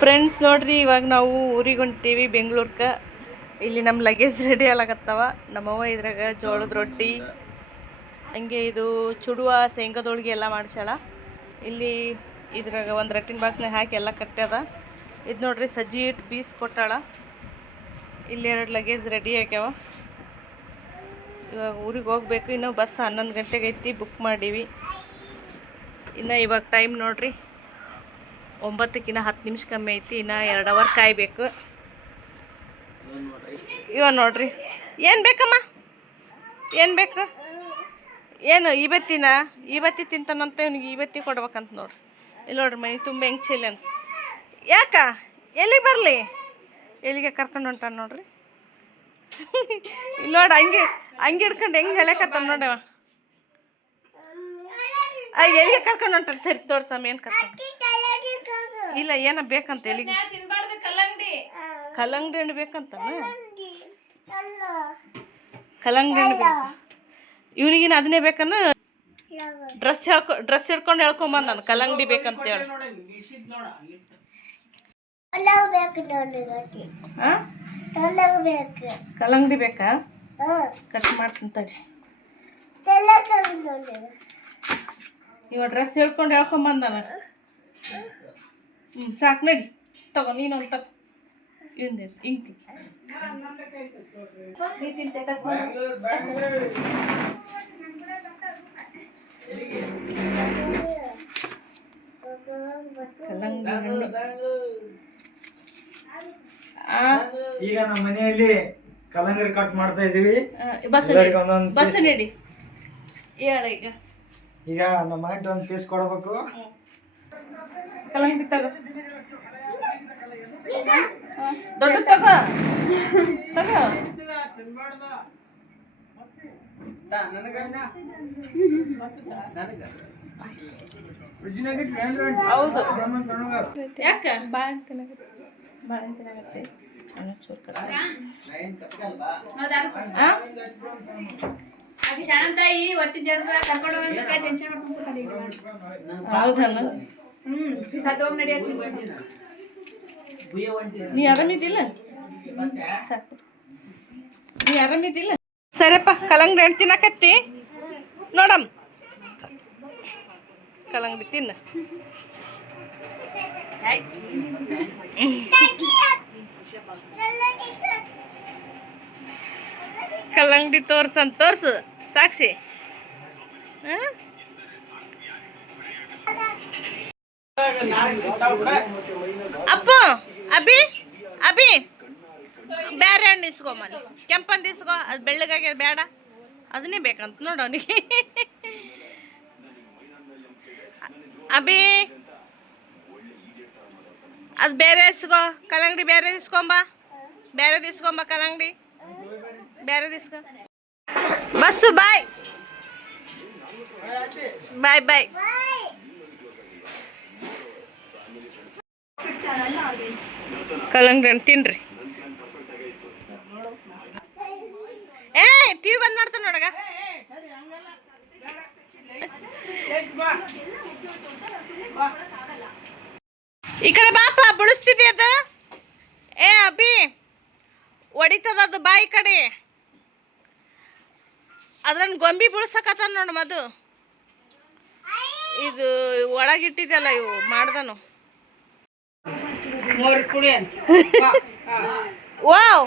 Friends ನೋಡ್ರಿ, ಇವಾಗ ನಾವು ಊರಿಗೆ ಹೊಂಟೀವಿ ಬೆಂಗ್ಳೂರ್ಗೆ ಇಲ್ಲಿ ನಮ್ಮ ಲಗೇಜ್ ರೆಡಿ ಆಗತ್ತವ. ನಮ್ಮವ್ವ ಇದ್ರಾಗ ಜೋಳದ ರೊಟ್ಟಿ, ಹಂಗೆ ಇದು ಚುಡುವ ಶೇಂಗಾದೊಳಗೆ ಎಲ್ಲ ಮಾಡ್ಸ್ಯಾಳ. ಇಲ್ಲಿ ಇದ್ರಾಗ ಒಂದು ರಟ್ಟಿನ ಬಾಕ್ಸ್ನಾಗ ಹಾಕಿ ಎಲ್ಲ ಕಟ್ಟ್ಯದ. ಇದು ನೋಡ್ರಿ, ಸಜ್ಜಿ ಇಟ್ಟು ಪೀಸ್ ಕೊಟ್ಟಾಳ. ಇಲ್ಲಿ ಎರಡು ಲಗೇಜ್ ರೆಡಿ ಆಗ್ಯಾವ. ಇವಾಗ ಊರಿಗೆ ಹೋಗ್ಬೇಕು. ಇನ್ನು ಬಸ್ ಹನ್ನೊಂದು ಗಂಟೆಗೆ ಐತಿ ಬುಕ್ ಮಾಡೀವಿ. ಇನ್ನು ಇವಾಗ ಟೈಮ್ ನೋಡ್ರಿ. ಒಂಬತ್ತಕ್ಕಿನ್ನ ಹತ್ತು ನಿಮಿಷ ಕಮ್ಮಿ ಐತಿ, ಇನ್ನು ಎರಡು ಅವರ್ ಕಾಯ್ಬೇಕು. ಇವ ನೋಡ್ರಿ, ಏನು ಬೇಕಮ್ಮ? ಏನು ಬೇಕು? ಏನು ಇವತ್ತಿನ ಇವತ್ತಿ ತಿಂತಾನಂತ ಇವ್ನಿಗೆ ಇವತ್ತಿ ಕೊಡ್ಬೇಕಂತ ನೋಡ್ರಿ. ಇಲ್ಲಿ ನೋಡ್ರಿ ಮನೆ ತುಂಬ ಹೆಂಗೆ ಅಂತ. ಯಾಕ? ಎಲ್ಲಿಗೆ ಬರಲಿ? ಎಲ್ಲಿಗೆ ಕರ್ಕೊಂಡು ಹೊಂಟಾನ ನೋಡ್ರಿ? ಇಲ್ಲಿ ನೋಡಿ ಹಂಗೆ ಹಂಗೆ ಹಿಡ್ಕೊಂಡು ಹೆಂಗೆ ಹೇಳಕತ್ತ ನೋಡಿ ಎಲ್ಲಿಗೆ ಕರ್ಕೊಂಡು ಹೊಂಟಾರ ಸರಿ ತೋರ್ಸಮ್ಮ ಏನು ಕರ್ಕೊಂಡು? ಇಲ್ಲ ಏನ ಬೇಕಂತ ಹೇಳಿ. ಕಲ್ಲಂಗಡಿ. ಹಣ್ಣು ಬೇಕಂತ ಕಲ್ಲಂಗಡಿ. ಹಣ್ಣು ಬೇಕು ಇವನಿಗಿನ ಅದನ್ನೇ ಬೇಕನ್ನ ಡ್ರೆಸ್ ಹೇಳ್ಕೊ ಡ್ರೆಸ್ ಹಿಡ್ಕೊಂಡು ಹೇಳ್ಕೊಂಬಂದ ನಾನು ಕಲ್ಲಂಗಡಿ ಬೇಕಂತ ಹೇಳಿ. ಹಾಂ ಕಲ್ಲಂಗಡಿ ಬೇಕಾ? ಕಟ್ ಮಾಡ್ತೀನಿ ತಡಿ. ಇವ ಡ್ರೆಸ್ ಹೇಳ್ಕೊಂಡು ಹೇಳ್ಕೊಂಬಂದ ನಾನು. ಹ್ಞೂ ಸಾಕು ನಡಿ. ತಗೋ ನೀನೊಂದು ತಗೋ. ಇವಂದೆ ಹಿಂಗೆ ನೀ ತಿಂತೆ ಈಗ ನಮ್ಮ ಮನೆಯಲ್ಲಿ ಕಲಂಗರಿ ಕಟ್ ಮಾಡ್ತಾ ಇದೀವಿ. ಬಸ್ ನಡಿ. ಹೇಳ ಈಗ. ಈಗ ನಮ್ಮ ಆಂಟಿ ಒಂದು ಪೀಸ್ ಕೊಡ್ಬೇಕು. ಕಲ್ಲಂಗಡಿ ತಗೋ. ದೊಡ್ಡ ತಗೋ. ತಗೋ. ಹೌದು. ಯಾಕ? ಚೂರು? ಶಾಣಂತಾಯಿ ಒಟ್ಟು ಕರ್ಕೊಂಡು ಹೋಗೋದಕ್ಕೆ ಟೆನ್ಷನ್ ಮಾಡ್ಕೊಂಡು ಕೂತಾನೆ. ಹೌದಲ್ಲ? ನೀ ಆರಾಮಿದ್ದಿಲ್ಲ? ನೀ ಆರಾಮಿದ್ದಿಲ್ಲ? ಸರಿಯಪ್ಪ ಕಲ್ಲಂಗಡಿ ಹಣ್ಣು ತಿನ್ನಕತ್ತಿ. ನೋಡಮ್. ಕಲ್ಲಂಗಡಿ ತಿನ್ನ. ಕಲ್ಲಂಗಡಿ ತೋರ್ಸಂತ ತೋರ್ಸು ಸಾಕ್ಷಿ. ಹಾ? ಅಪ್ಪ ಅಬಿ ಅಭಿ. ಬೇರೆ ಹಣ್ಣು ಇಸ್ಕೊಂಬಲ್ಲಿ ಕೆಂಪಂದು ಇಸ್ಕೊ, ಅದು ಬೆಳ್ಳಗಾಗ್ಯದ ಬೇಡ. ಅದನ್ನೇ ಬೇಕಂತ ನೋಡು ಅವನಿಗೆ. ಅಭಿ, ಅದು ಬೇರೆ ಇಸ್ಕೊ. ಕಲ್ಲಂಗಡಿ ಬೇರೆ ಇಸ್ಕೊಂಬ. ಬೇರೆ ಇಸ್ಕೊಂಬ ಕಲ್ಲಂಗಡಿ. ಬೇರೆ ಇಸ್ಕೊ. Bus bye bye. ಬಾಯ್. ಕಲ್ಲಂಗಡಿ ಹಣ್ಣು ತಿನ್ರಿ. ಏ ಟಿವಿ ಬಂದ್ ಮಾಡ್ತಾನೆ ನೋಡಗ. ಈ ಕಡೆ ಬಾಪ ಬುಳಿಸ್ತಿದ್ದೆ ಅದು? ಏ, ಅಭಿ, ಹೊಡಿತದ ಅದು ಬಾಯಿ ಕಡೆ. ಅದ್ರನ್ನ ಗೊಂಬಿ ಬುಳ್ಸಕತ್ತಾನ ನೋಡು ಮದು ಇದು ಒಳಗಿಟ್ಟಿದ್ದಲ್ಲ ಇವು, ಮಾಡ್ದನು. ವಾವ್.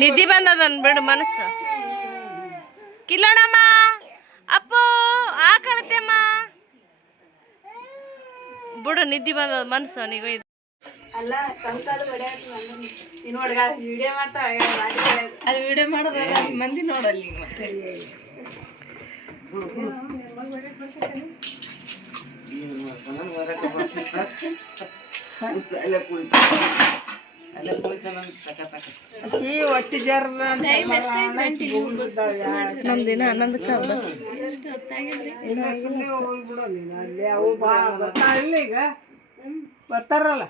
ನಿಧಿ ಬಂದದ ಬಿಡು ಮನಸ್ಸು. ಕಿಲ್ಲೋಣಮ್ಮ ಅಪ್ಪು ಆ ಕಳತೆಮ್ಮ ಬಿಡು ನಿದ್ದಿ ಬಂದದ ಮನಸ್ಸು ಅವನಿಗೆ ಇದು. ಅಲ್ಲ ಕಂಕಾಲು ನೀನು ಹುಡುಗ ವಿಡಿಯೋ ಮಾಡ್ತಾ ಅಲ್ಲಿ ವಿಡಿಯೋ ಮಾಡೋದಲ್ಲ ಅಲ್ಲಿ ಮಂದಿ ನೋಡಲ್ಲಿ ಮತ್ತೆ. ಎಷ್ಟೈತೆ ನಮ್ದಿನ ಹನ್ನೊಂದಕ್ಕೆ ಬಸ್ ಬರ್ತಾರಲ್ಲ?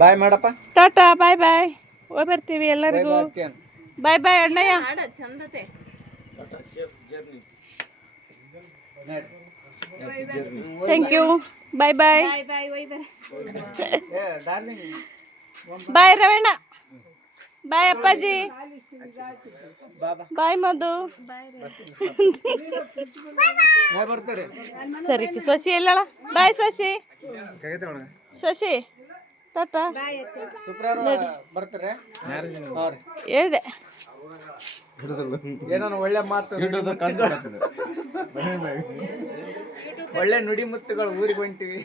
ಬಾಯ್ ಮಾಡಪ್ಪ. ಟಾಟಾ ಬಾಯ್ ಬಾಯ್. ಹೋಗಿ ಬರ್ತೀವಿ ಎಲ್ಲರಿಗೂ. ಬಾಯ್ ಬಾಯ್ ಅಣ್ಣಯ್ಯ. ಹಾಡ ಚಂದತೆ thank you bye bye bye ಬಾಯ್ ಒಯ್ದರೆ ಬಾಯ್ ರವಣ್ಣ ಬಾಯ್ ಅಪ್ಪಾಜಿ ಬಾಯ್ ಮಧು ಸರಿ ಶಶಿ ಎಲ್ಲಳ? ಬಾಯ್ ಶಶಿ ಶಶಿ ಟಾಟಾ ಹೇಳ್ದೆ. ಏನೋ ಒಳ್ಳೆ ಮಾತು ಒಳ್ಳೆ ನುಡಿ ಮುತ್ತುಗಳು ಊರಿಗೆ ಹೊಂಟಿವಿ.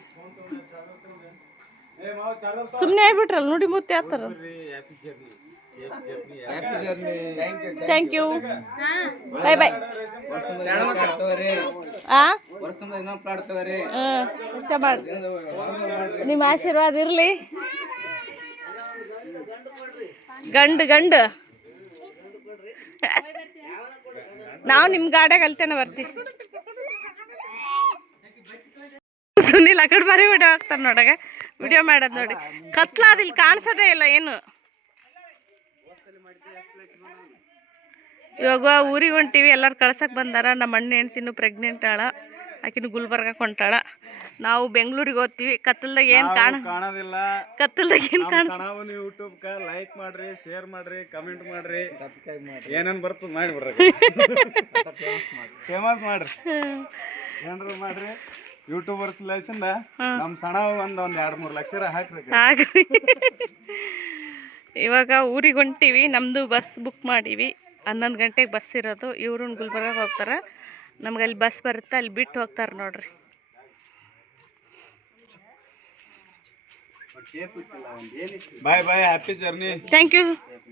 ಸುಮ್ಮನೆ ಆಗ್ಬಿಟ್ರಲ್ಲ ನುಡಿ ಮುತ್ತೆ ಆತರ ಥ್ಯಾಂಕ್ ಯು ಬೈ ಹ್ಮ್, ಇಷ್ಟ ಮಾಡಿ. ನಿಮ್ಮ ಆಶೀರ್ವಾದ ಇರಲಿ. ಗಂಡು ಗಂಡು. ನಾವು ನಿಮ್ಮ ಗಾಡ್ಯಾಗ ಅಲ್ತೇನೆ ಬರ್ತೀವಿ ಸುನಿಲ್ ಅಕಡೆ ಕಡೆ ಬರೀ ವಿಡಿಯೋ ಹಾಕ್ತಾರೆ ನೋಡಾಗ. ವಿಡಿಯೋ ಮಾಡೋದು ನೋಡಿ. ಕತ್ಲಾದ ಇಲ್ಲಿ ಕಾಣಿಸೋದೇ ಇಲ್ಲ ಏನು. ಇವಾಗ ಊರಿಗೆ ಹೊಂಟೀವಿ ಎಲ್ಲರೂ ಕಳ್ಸಕ್ಕೆ ಬಂದಾರ. ನಮ್ಮ ಅಣ್ಣ ಹೆಣ್ತಿನೂ ಪ್ರೆಗ್ನೆಂಟ್ ಆಳ ಆಕಿನ ಗುಲ್ಬರ್ಗಕ್ಕೆ ಹೊಂಟಾಳ ನಾವು ಬೆಂಗಳೂರಿಗೆ ಹೋಗ್ತೀವಿ. ಕತ್ತಲ್ದಾಗ ಏನು ಕಾಣ ಕಾಣೋದಿಲ್ಲ. ಕತ್ತಲ್ದಾಗ ಏನು ಕಾಣ ನಾವು ಯೂಟ್ಯೂಬ್ ಕ ಲೈಕ್ ಮಾಡ್ರಿ ಶೇರ್ ಮಾಡ್ರಿ ಕಮೆಂಟ್ ಮಾಡ್ರಿ. ಏನೇನು ಬರ್ತದೆ ಮಾಡಿಬಿಡ್ರಿ ಫೇಮಸ್ ಮಾಡ್ರಿ. ಏನ್ರ ಮಾಡ್ರಿ? ಯೂಟ್ಯೂಬರ್ಸ್ ಲೈಸಿಂದ ನಮ್ಮ ಸಣ ಒಂದು ಒಂದು ಎರಡು ಮೂರು ಲಕ್ಷ ಹಾಕ್ರಿ. ಆಗ್ರಿ ಇವಾಗ ಊರಿಗೆ ಹೊಂಟೀವಿ ನಮ್ಮದು ಬಸ್ ಬುಕ್ ಮಾಡೀವಿ. ಹನ್ನೊಂದು ಗಂಟೆಗೆ ಬಸ್ ಇರೋದು. ಇವ್ರು ಗುಲ್ಬರ್ಗಾಗೆ ಹೋಗ್ತಾರೆ. ನಮ್ಗೆ ಅಲ್ಲಿ ಬಸ್ ಬರುತ್ತೆ ಅಲ್ಲಿ ಬಿಟ್ಟು ಹೋಗ್ತಾರೆ ನೋಡ್ರಿ. Bye bye happy journey thank you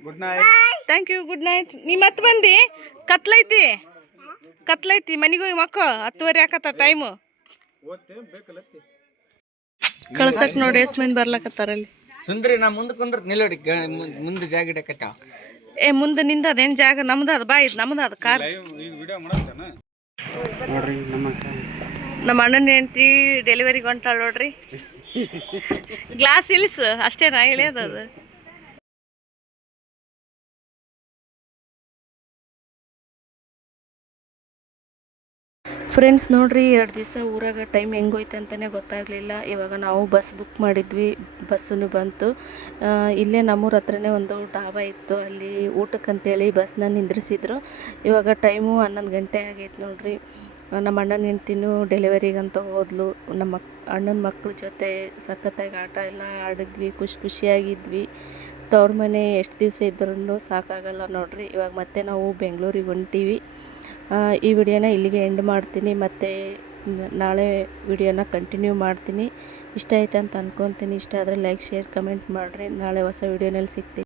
good night thank you good night ನೀ ಮತ್ತೆ ಬಂದು? ಕತ್ಲೈತಿ? ಕತ್ಲೈತಿ ಮನೆಗೆ ಹೋಗಿ ಮಕ್ಕಳು ಹತ್ತುವರೆ ಹಾಕತ್ತ ಟೈಮು ಕಳ್ಸಕ್ ನೋಡಿ ಎಷ್ಟು ಮಂದಿ ಬರ್ಲಾಕತ್ತಾರಲ್ಲಿ ಸುಂದ್ರಿ ನಾ ಮುಂದೆ ಕುಂದ್ರ ನಿಲ್ಲೋಡಿ ಮುಂದೆ ಜಾಗ ಇಡಕತ್ತಾವ ಏ ಮುಂದೆ ನಿಂದ ಅದೇನು ಜಾಗ? ನಮ್ದು ಅದು ಬಾಯ್ ಇದು ನಮ್ದು ಅದು ಕಾರ್. ನೋಡ್ರಿ ನಮ್ಮ ನಮ್ಮ ಅಣ್ಣನ ಹೆಂಡ್ತಿ ಡೆಲಿವರಿ ಹೊಂಟಾಳ ನೋಡ್ರಿ. ಗ್ಲಾಸ್ ಇಳಿಸು ಅಷ್ಟೇನಾ? ಇಳಿಯೋದು ಅದು. ಫ್ರೆಂಡ್ಸ್ ನೋಡ್ರಿ, ಎರಡು ದಿವಸ ಊರಾಗ ಟೈಮ್ ಹೆಂಗೋಯ್ತು ಅಂತಲೇ ಗೊತ್ತಾಗಲಿಲ್ಲ. ಇವಾಗ ನಾವು ಬಸ್ ಬುಕ್ ಮಾಡಿದ್ವಿ ಬಸ್ಸೂ ಬಂತು. ಇಲ್ಲೇ ನಮ್ಮೂರ ಹತ್ರನೇ ಒಂದು ಡಾಬಾ ಇತ್ತು. ಅಲ್ಲಿ ಊಟಕ್ಕೆ ಅಂತೇಳಿ ಬಸ್ನ ನಿಂದ್ರಿಸಿದ್ರು. ಇವಾಗ ಟೈಮು ಹನ್ನೊಂದು ಗಂಟೆ ಆಗೈತೆ ನೋಡ್ರಿ. ನಮ್ಮ ಅಣ್ಣನ ಹೆಂಡ್ತಿನೂ ಡೆಲಿವರಿಗಂತ ಹೋದ್ಲು. ನಮ್ಮ ಅಣ್ಣನ ಮಕ್ಕಳ ಜೊತೆ ಸಖತ್ತಾಗಿ ಆಟ ಎಲ್ಲ ಆಡಿದ್ವಿ, ಖುಷಿ ಖುಷಿಯಾಗಿದ್ವಿ. ತವ್ರ ಮನೆ ಎಷ್ಟು ದಿವಸ ಇದ್ರೂ ಸಾಕಾಗಲ್ಲ ನೋಡ್ರಿ. ಇವಾಗ ಮತ್ತೆ ನಾವು ಬೆಂಗಳೂರಿಗೆ ಹೊಂಟೀವಿ. ಈ ವಿಡಿಯೋನ ಇಲ್ಲಿಗೆ ಎಂಡ್ ಮಾಡ್ತೀನಿ. ಮತ್ತು ನಾಳೆ ವಿಡಿಯೋನ ಕಂಟಿನ್ಯೂ ಮಾಡ್ತೀನಿ. ಇಷ್ಟ ಆಯ್ತು ಅಂತ ಅಂದ್ಕೊತೀನಿ ಇಷ್ಟ ಆದರೆ ಲೈಕ್ ಶೇರ್ ಕಮೆಂಟ್ ಮಾಡಿರಿ. ನಾಳೆ ಹೊಸ ವಿಡಿಯೋನಲ್ಲಿ ಸಿಗ್ತೀನಿ.